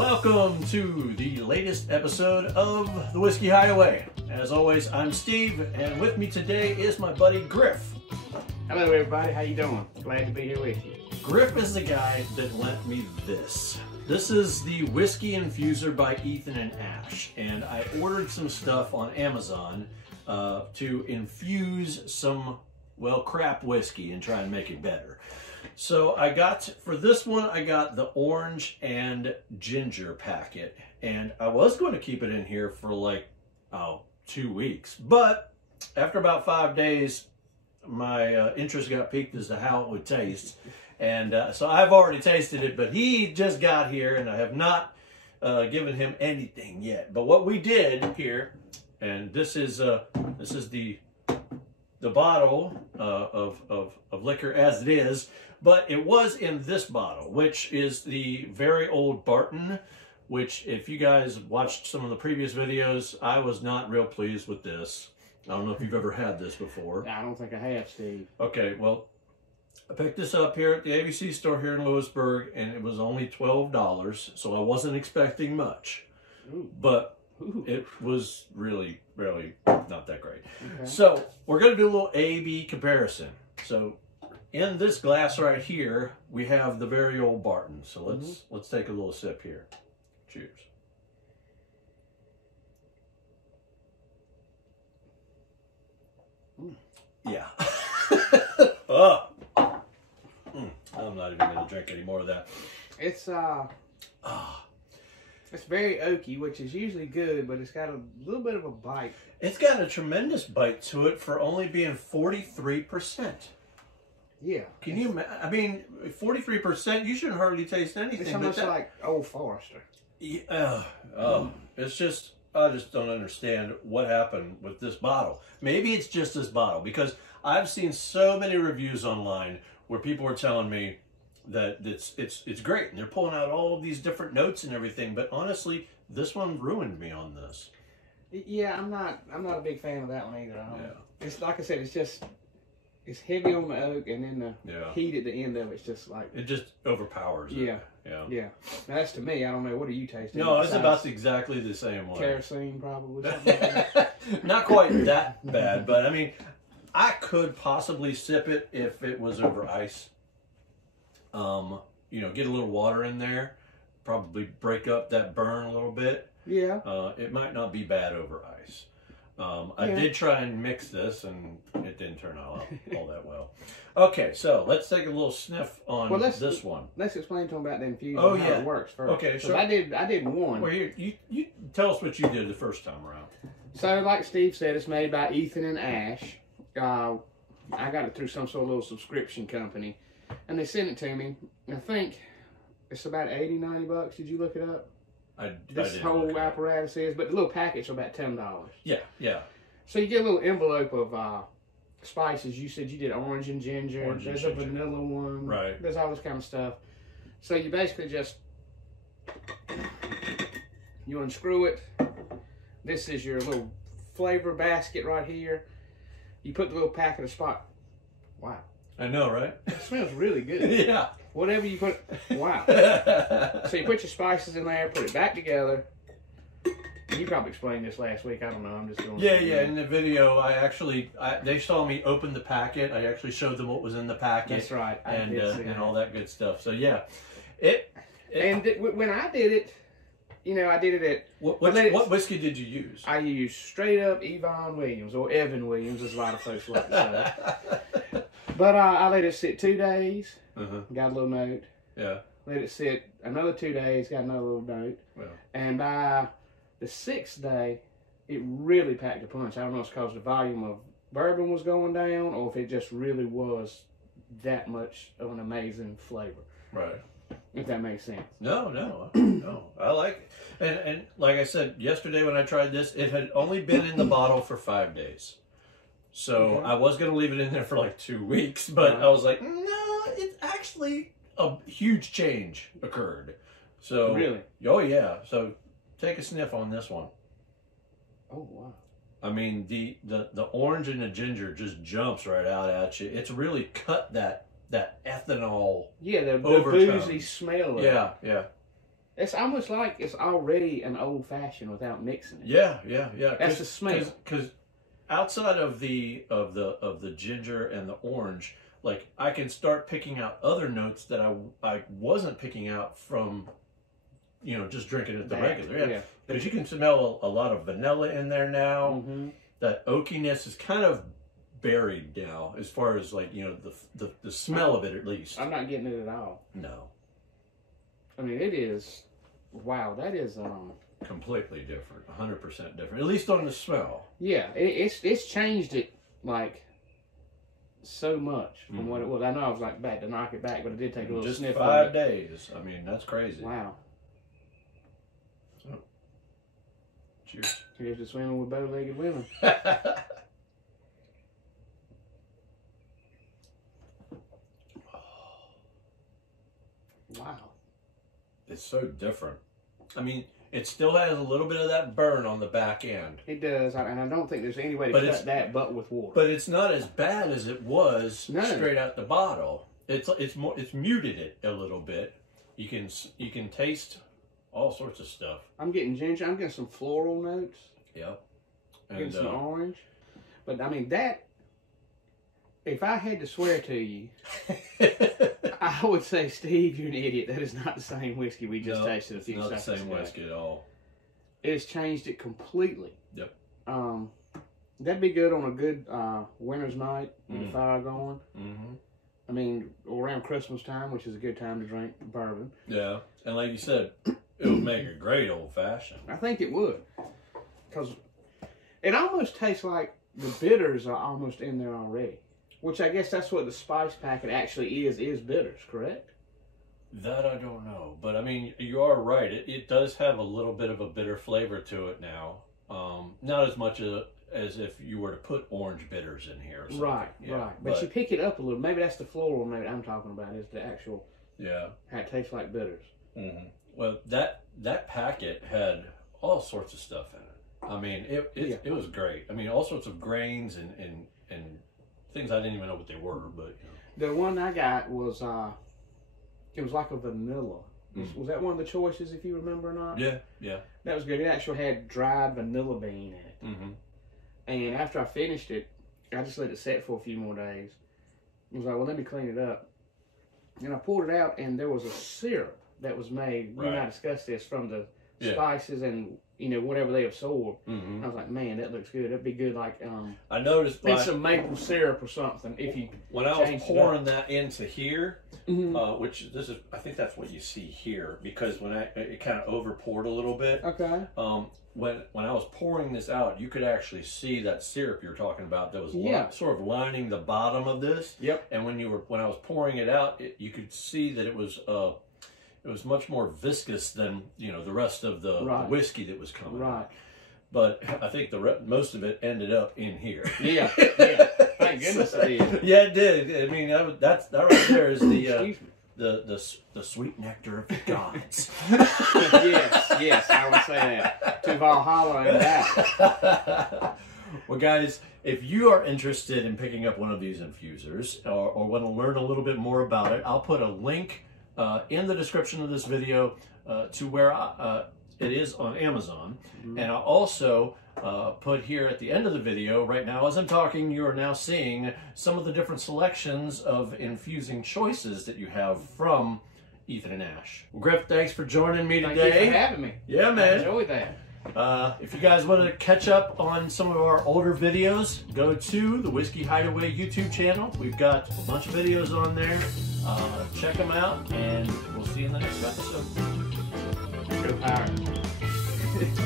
Welcome to the latest episode of The Whiskey Hideaway. As always, I'm Steve, and with me today is my buddy Griff. Hello everybody, how you doing? Glad to be here with you. Griff is the guy that lent me this. This is the Whiskey Infuser by Ethan and Ash, and I ordered some stuff on Amazon to infuse some, well, crap whiskey and try and make it better. So I got, for this one, I got the orange and ginger packet, and I was going to keep it in here for like, 2 weeks, but after about 5 days, my interest got piqued as to how it would taste. And so I've already tasted it, but he just got here and I have not given him anything yet. But what we did here, and this is the bottle of liquor as it is, but it was in this bottle, which is the Very Old Barton, which if you guys watched some of the previous videos, I was not real pleased with this. I don't know if you've ever had this before. I don't think I have, Steve. Okay, well, I picked this up here at the ABC store here in Lewisburg, and it was only $12, so I wasn't expecting much. Ooh. But Ooh. it was really, really not that great. Okay. So we're going to do a little A-B comparison. So in this glass right here, we have the Very Old Barton. So let's take a little sip here. Cheers. Yeah. Oh. I'm not even going to drink any more of that. It's it's very oaky, which is usually good, but it's got a little bit of a bite. It's got a tremendous bite to it for only being 43%. Yeah. Can you imagine? I mean, 43%, you shouldn't hardly taste anything. It's almost like Old Forester. Yeah. It's just, I just don't understand what happened with this bottle. Maybe it's just this bottle, because I've seen so many reviews online where people are telling me that it's great and they're pulling out all of these different notes and everything, but honestly, this one ruined me on this. Yeah, I'm not a big fan of that one either. It's like I said, it's heavy on the oak, and then the heat at the end of it's just like it just overpowers it. Yeah. Now that's to me. I don't know. What are you tasting? No, it's about exactly the same way. Kerosene, probably. Something like that. Not quite that bad, but I mean, I could possibly sip it if it was over ice. You know, get a little water in there, probably break up that burn a little bit. Yeah. It might not be bad over ice. I did try and mix this, and it didn't turn out all that well. Okay, so let's take a little sniff on this one. Let's explain to them about the infusion how it works first. Okay, so I did one. Well, you tell us what you did the first time around. So, like Steve said, it's made by Ethan and Ash. I got it through some sort of little subscription company, and they sent it to me. I think it's about $80-90. Did you look it up? This whole apparatus is, but the little packets are about $10. Yeah. So you get a little envelope of spices. You said you did orange and ginger. There's a vanilla one. Right. There's all this kind of stuff. So you basically just unscrew it. This is your little flavor basket right here. You put the little packet of spice. Wow. I know, right? It smells really good. Yeah. Whatever you put, wow. So you put your spices in there, put it back together. You probably explained this last week. I don't know. I'm just going. Yeah. In the video, they saw me open the packet. I actually showed them what was in the packet. That's right. And all that good stuff. So yeah, when I did it, you know, I did it at... What whiskey did you use? I used straight up Yvonne Williams, or Evan Williams, as a lot of folks like to say. But I let it sit 2 days, got a little note. Yeah. Let it sit another 2 days, got another little note. Well. And by the 6th day, it really packed a punch. I don't know if it's because the volume of bourbon was going down, or if it just really was that much of an amazing flavor. Right. If that makes sense. No. I like it. And like I said, yesterday when I tried this, it had only been in the bottle for 5 days. So I was going to leave it in there for like 2 weeks, but I was like, no, it's actually a huge change occurred. So really? Oh yeah. So take a sniff on this one. Oh wow. I mean, the orange and the ginger just jumps right out at you. It's really cut that ethanol. Yeah, the boozy smell of it. Yeah. It's almost like it's already an old fashioned without mixing it. Yeah. That's the smell. Because outside of the ginger and the orange, like I can start picking out other notes that I wasn't picking out from, you know, just drinking it the regular. Yeah. Because you can smell a lot of vanilla in there now. That oakiness is kind of buried now, as far as like, you know, the smell of it at least. I'm not getting it at all. No. I mean, it is. Wow, that is completely different, 100% different. At least on the smell. Yeah, it's changed it like so much from what it was. I know I was like back to knock it back, but it did take a little just sniff. 5 days. I mean, that's crazy. Wow. So, cheers. Here's to swimming with bow-legged women. Wow. It's so different. I mean, it still has a little bit of that burn on the back end. It does, and I don't think there's any way to cut that but with water. But it's not as bad as it was straight out the bottle. It's muted it a little bit. You can taste all sorts of stuff. I'm getting ginger. I'm getting some floral notes. Yep. And getting some orange. But I mean that. If I had to swear to you, I would say, Steve, you're an idiot. That is not the same whiskey we just tasted a few seconds ago. It's not the same whiskey at all. It has changed it completely. Yep. That'd be good on a good winter's night with the fire going. I mean, around Christmas time, which is a good time to drink bourbon. Yeah, and like you said, it would make a great old-fashioned. I think it would. Because it almost tastes like the bitters are almost in there already. Which I guess that's what the spice packet actually is bitters, correct? That I don't know. But I mean, you are right. It does have a little bit of a bitter flavor to it now. Not as much as if you were to put orange bitters in here. Or right. But you pick it up a little. Maybe that's the floral note I'm talking about, is the actual, how it tastes like bitters. Well, that packet had all sorts of stuff in it. I mean, it was great. I mean, all sorts of grains and things I didn't even know what they were, but you know. The one I got was it was like a vanilla. Was that one of the choices, if you remember or not? Yeah. That was good. It actually had dried vanilla bean in it. And after I finished it, I just let it set for a few more days. I was like, well, let me clean it up. And I poured it out, and there was a syrup that was made. We and I discussed this, from the spices and, you know, whatever they absorb. I was like, man, that looks good. That'd be good, like I noticed some maple syrup or something. If you when I was pouring that into here, which this is, I think that's what you see here, because when it kind of over poured a little bit. Okay. When I was pouring this out, you could actually see that syrup you're talking about that was sort of lining the bottom of this. Yep. And when I was pouring it out, you could see that it was much more viscous than, you know, the rest of the whiskey that was coming out. But I think most of it ended up in here. Yeah. Thank goodness it did. Yeah, it did. I mean, that right there is the sweet nectar of the gods. yes, I would say that. To Valhalla and that. Well, guys, if you are interested in picking up one of these infusers or want to learn a little bit more about it, I'll put a link in the description of this video to where it is on Amazon. And I'll also put here at the end of the video, right now as I'm talking, you are now seeing some of the different selections of infusing choices that you have from Ethan and Ash. Well, Griff, thanks for joining me today. Thank you for having me. Yeah, man. I enjoyed that. If you guys want to catch up on some of our older videos, go to the Whiskey Hideaway YouTube channel. We've got a bunch of videos on there. Check them out, and we'll see you in the next episode. Go Pirates.